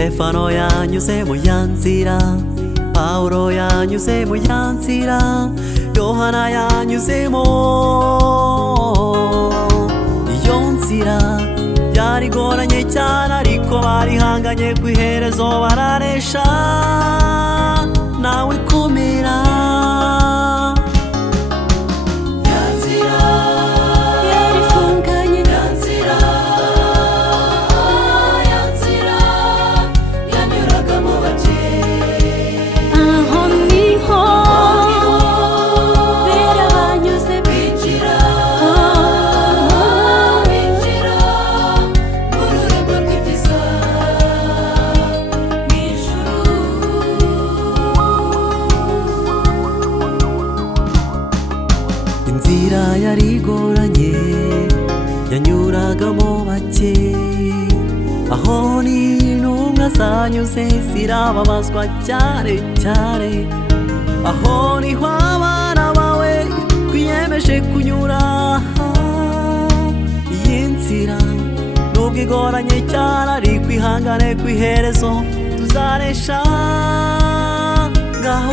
Stefano yanyuze mu ya nzira, Pawulo yanyuze mu ya nzira, Yohana yanyuzemo. Iyo nzira yarigoranye cyane, ariko barihanganye ku iherezo baranesha. Nawe komera. Inzira yarigoranye yanyuragamo bake, aho n'intumwa zanyuze zirababazwa cyane cyane. Aho niho abana bawe twiyemeje kunyura. Iyi nzira nubwo igoranye cyane, ariko ihangane ku iherezo tuzanesha. Ngaho